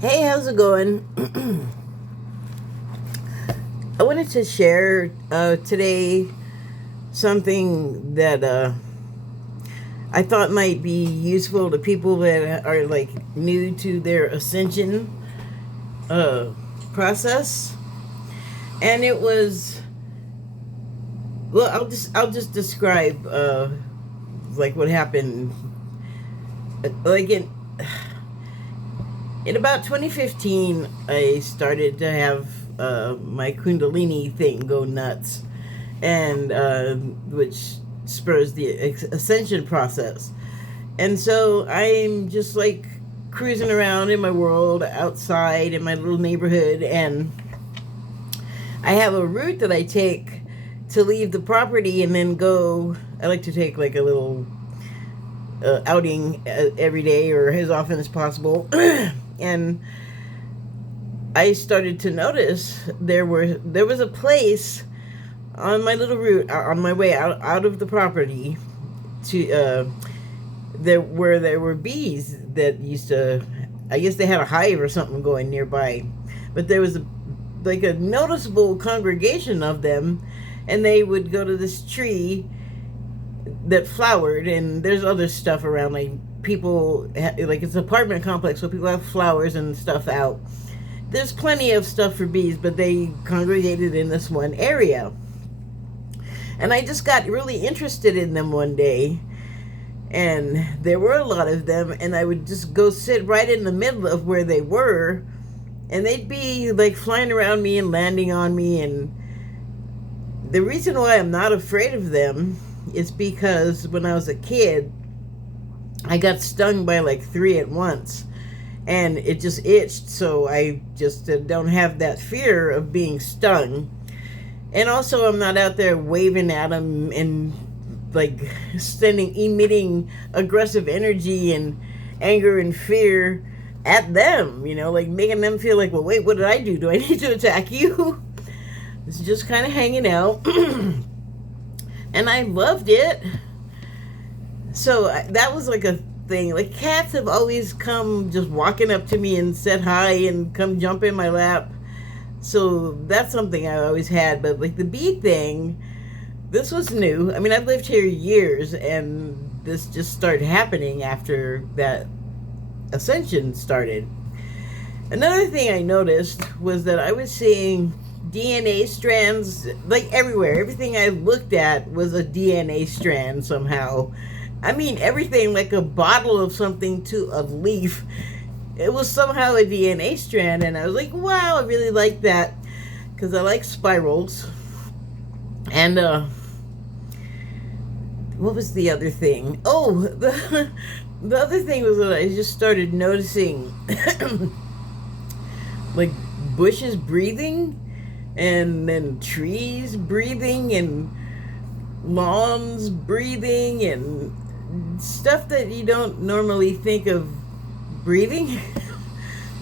Hey, how's it going? I wanted to share today something that I thought might be useful to people that are like new to their ascension uh, process. And it was, well, I'll just describe like what happened. Like in about 2015, I started to have my Kundalini thing go nuts, and which spurs the ascension process. And so I'm just like cruising around in my world outside in my little neighborhood, and I have a route that I take to leave the property and then go. I like to take like a little outing every day or as often as possible. And I started to notice there was a place on my little route on my way out of the property to where there were bees that used to, I guess they had a hive or something going nearby, but there was like a noticeable congregation of them, and they would go to this tree that flowered, and there's other stuff around, like people like it's an apartment complex, so people have flowers and stuff out. There's plenty of stuff for bees, but they congregated in this one area, and I just got really interested in them one day, and there were a lot of them, and I would just go sit right in the middle of where they were, and they'd be like flying around me and landing on me. And the reason why I'm not afraid of them is because when I was a kid, I got stung by like 3 at once, and it just itched, so I just don't have that fear of being stung. And also, I'm not out there waving at them and like emitting aggressive energy and anger and fear at them, like making them feel like, well, wait, what did I do? Do I need to attack you? It's just kind of hanging out. And I loved it. So that was like a thing. Like cats have always come just walking up to me and said hi and come jump in my lap. So that's something I always had. But like the bee thing, this was new. I mean, I've lived here years, and this just started happening after that ascension started. Another thing I noticed was that I was seeing DNA strands like everywhere. Everything I looked at was a DNA strand somehow. I mean, everything, like a bottle of something to a leaf, it was somehow a DNA strand. And I was like, wow, I really like that, because I like spirals. And what was the other thing? Oh, the other thing was that I just started noticing like bushes breathing, and then trees breathing, and lawns breathing, and stuff that you don't normally think of breathing.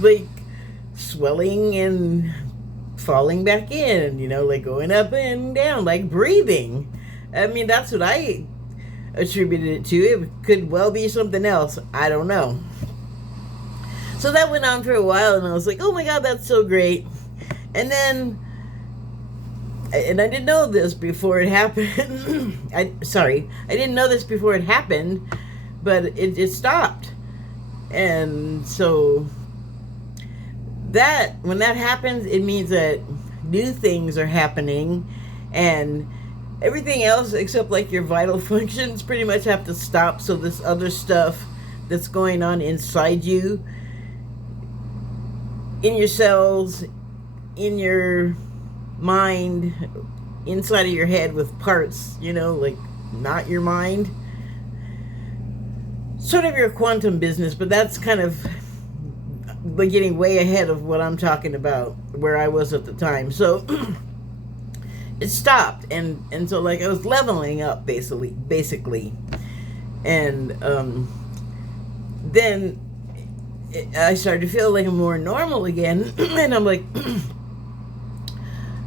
Like swelling and falling back in, like going up and down, like breathing. I mean, that's what I attributed it to. It could well be something else. I don't know. So that went on for a while, and I was like, oh my God, that's so great. And then, and I didn't know this before it happened. I didn't know this before it happened, but it stopped. And so that when that happens, it means that new things are happening, and everything else except like your vital functions pretty much have to stop, so this other stuff that's going on inside you, in your cells, in your mind, inside of your head with parts, like not your mind. Sort of your quantum business, but that's kind of like getting way ahead of what I'm talking about, where I was at the time. So it stopped, and so like I was leveling up basically. And then I started to feel like I'm more normal again. And I'm like,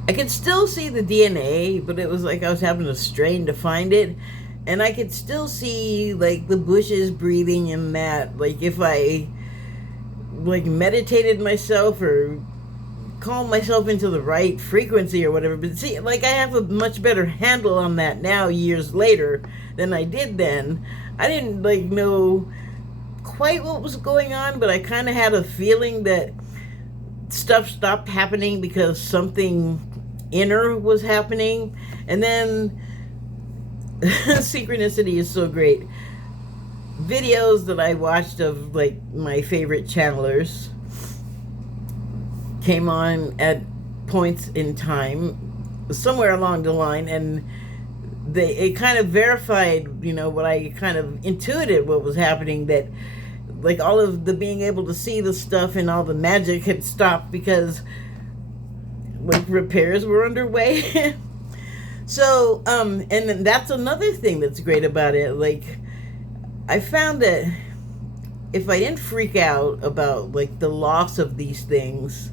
I could still see the DNA, but it was like I was having to strain to find it. And I could still see like the bushes breathing, and that like if I like meditated myself or calm myself into the right frequency or whatever. But see, like, I have a much better handle on that now, years later, than I did then. I didn't like know quite what was going on, but I kind of had a feeling that stuff stopped happening because something inner was happening. And then synchronicity is so great. Videos that I watched of like my favorite channelers came on at points in time somewhere along the line, and it kind of verified, you know, what I kind of intuited what was happening, that like all of the being able to see the stuff and all the magic had stopped because like repairs were underway. So and that's another thing that's great about it. Like, I found that if I didn't freak out about like the loss of these things,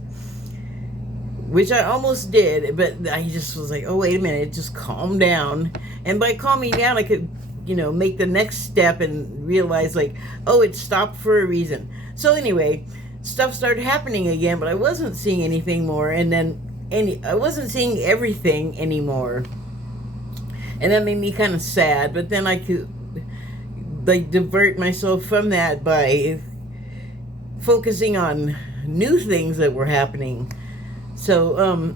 which I almost did, but I just was like, oh, wait a minute, just calm down. And by calming down, I could, you know, make the next step and realize like, oh, it stopped for a reason. So anyway, stuff started happening again, but I wasn't seeing anything more. And then I wasn't seeing everything anymore. And that made me kind of sad, but then I could like divert myself from that by focusing on new things that were happening. So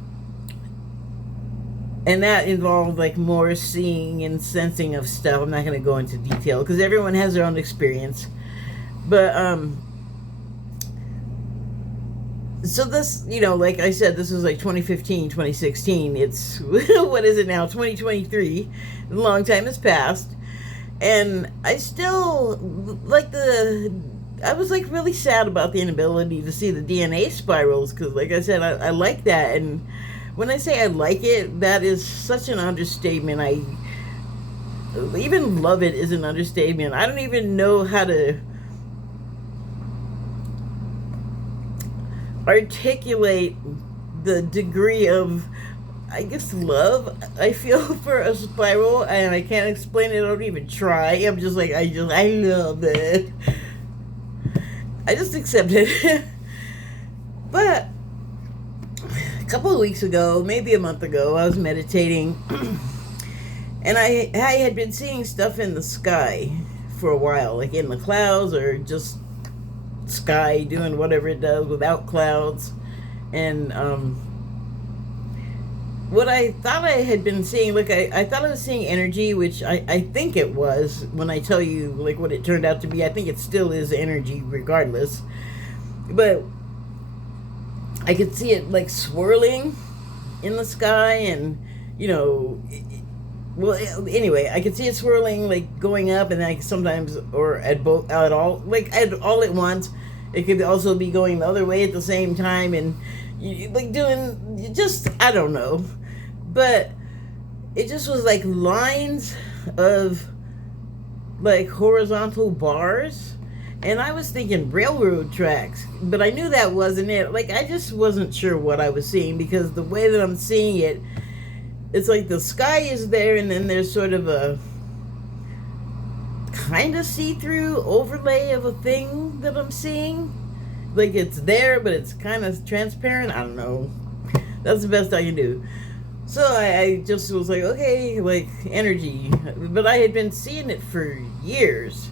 and that involved like more seeing and sensing of stuff. I'm not going to go into detail because everyone has their own experience, but so this, you know, like I said, this was like 2015, 2016. It's what is it now, 2023. A long time has passed, and I still like I was like really sad about the inability to see the DNA spirals, because like I said, I like that. And when I say I like it, that is such an understatement. I even love it is an understatement. I don't even know how to articulate the degree of, I guess, love I feel for a spiral, and I can't explain it. I don't even try. I'm just like, I love it. I just accept it. But a couple of weeks ago, maybe a month ago, I was meditating, and I had been seeing stuff in the sky for a while, like in the clouds or just sky doing whatever it does without clouds. And what I thought I had been seeing, like I thought I was seeing energy, which I think it was. When I tell you like what it turned out to be, I think it still is energy regardless. But I could see it like swirling in the sky, and you know, well, anyway, I could see it swirling, like going up, and like sometimes, or at all, like all at once. It could also be going the other way at the same time, and like doing just, I don't know, but it just was like lines of like horizontal bars. And I was thinking railroad tracks, but I knew that wasn't it. Like, I just wasn't sure what I was seeing, because the way that I'm seeing it, it's like the sky is there, and then there's sort of a kind of see-through overlay of a thing that I'm seeing. Like, it's there, but it's kind of transparent. I don't know. That's the best I can do. So I just was like, okay, like, energy. But I had been seeing it for years.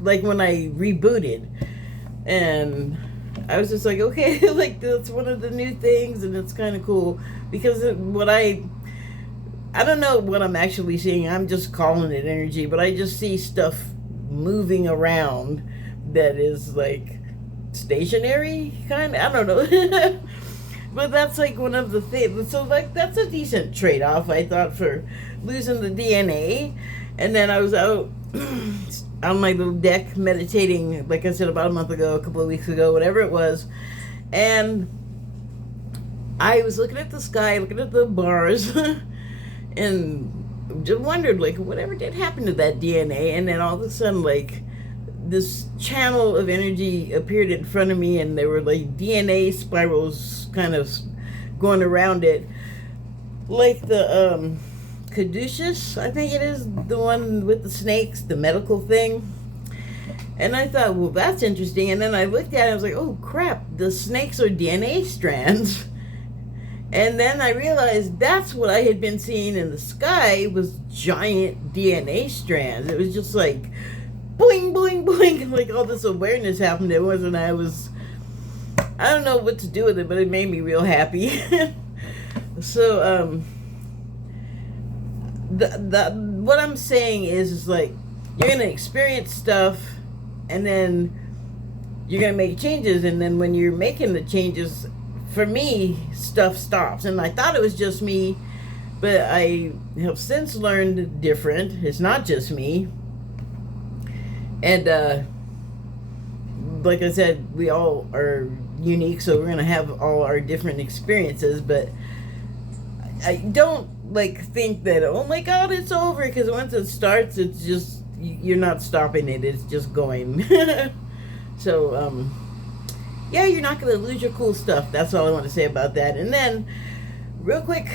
Like when I rebooted, and I was just like, okay, like that's one of the new things, and it's kind of cool, because I don't know what I'm actually seeing. I'm just calling it energy, but I just see stuff moving around that is like stationary, kind of. I don't know. But that's like one of the things. So like that's a decent trade-off, I thought, for losing the DNA. And then I was out on my little deck meditating, like I said, about a month ago, a couple of weeks ago, whatever it was. And I was looking at the sky, looking at the bars, and just wondered, like, whatever did happen to that DNA? And then all of a sudden, like, this channel of energy appeared in front of me, and there were like DNA spirals kind of going around it, like the Caduceus, I think it is, the one with the snakes, the medical thing. And I thought, well, that's interesting. And then I looked at it and I was like, oh crap, the snakes are DNA strands. And then I realized that's what I had been seeing in the sky was giant DNA strands. It was just like boing, boing, boing. Like all this awareness happened. It wasn't, I don't know what to do with it, but it made me real happy. So, what I'm saying is like, you're going to experience stuff and then you're going to make changes. And then when you're making the changes, for me, stuff stops. And I thought it was just me, but I have since learned different. It's not just me. And like I said, we all are unique, so we're going to have all our different experiences. But I don't think that, oh my God, it's over, because once it starts, it's just, you're not stopping it. It's just going. So, yeah, you're not going to lose your cool stuff. That's all I want to say about that. And then, real quick,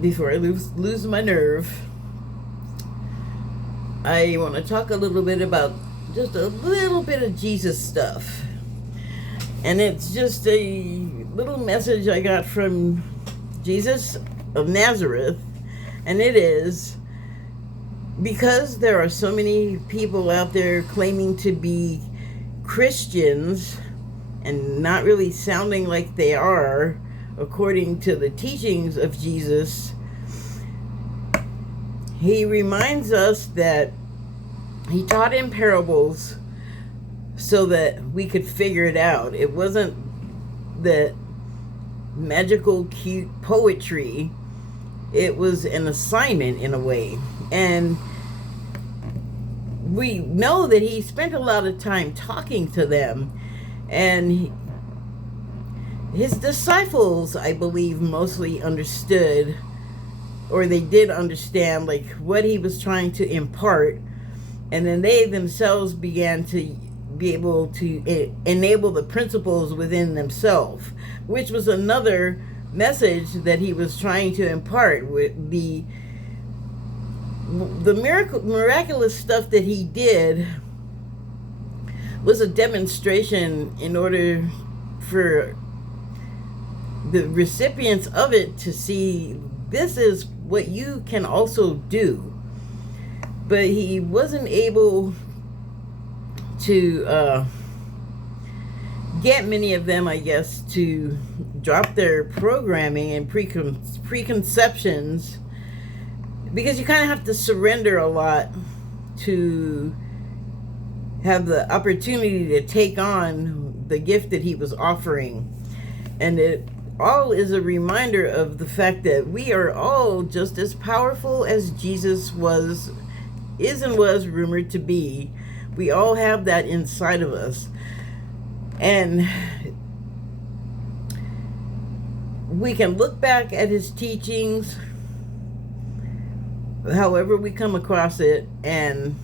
before I lose my nerve, I want to talk a little bit about just a little bit of Jesus stuff. And it's just a little message I got from Jesus of Nazareth. And it is, because there are so many people out there claiming to be Christians and not really sounding like they are, according to the teachings of Jesus, he reminds us that he taught in parables so that we could figure it out. It wasn't that magical, cute poetry. It was an assignment in a way. And we know that he spent a lot of time talking to them. And his disciples, I believe, mostly understood, or they did understand, like, what he was trying to impart. And then they themselves began to be able to enable the principles within themselves, which was another message that he was trying to impart. With the miraculous stuff that he did was a demonstration in order for the recipients of it to see, this is what you can also do. But he wasn't able to get many of them, I guess, to drop their programming and preconceptions, because you kind of have to surrender a lot to have the opportunity to take on the gift that he was offering. And it all is a reminder of the fact that we are all just as powerful as Jesus is and was rumored to be. We all have that inside of us. And we can look back at his teachings, however we come across it, and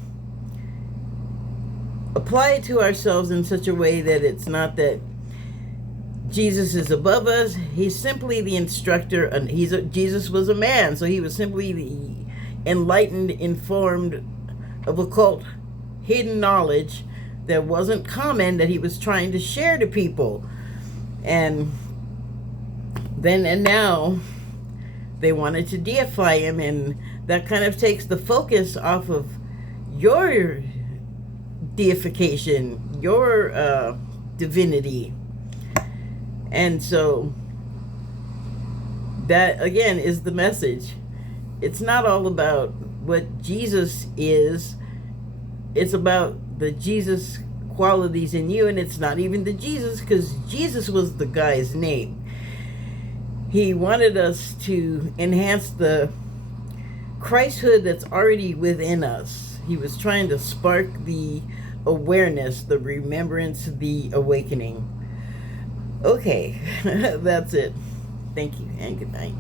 apply it to ourselves in such a way that it's not that Jesus is above us. He's simply the instructor, and Jesus was a man, so he was simply the enlightened, informed of occult, hidden knowledge that wasn't common, that he was trying to share to people. And then and now they wanted to deify him, and that kind of takes the focus off of your deification, your divinity. And so that again is the message. It's not all about what Jesus is. It's about the Jesus qualities in you, and it's not even the Jesus, because Jesus was the guy's name. He wanted us to enhance the Christhood that's already within us. He was trying to spark the awareness, the remembrance, the awakening. Okay, that's it. Thank you and good night.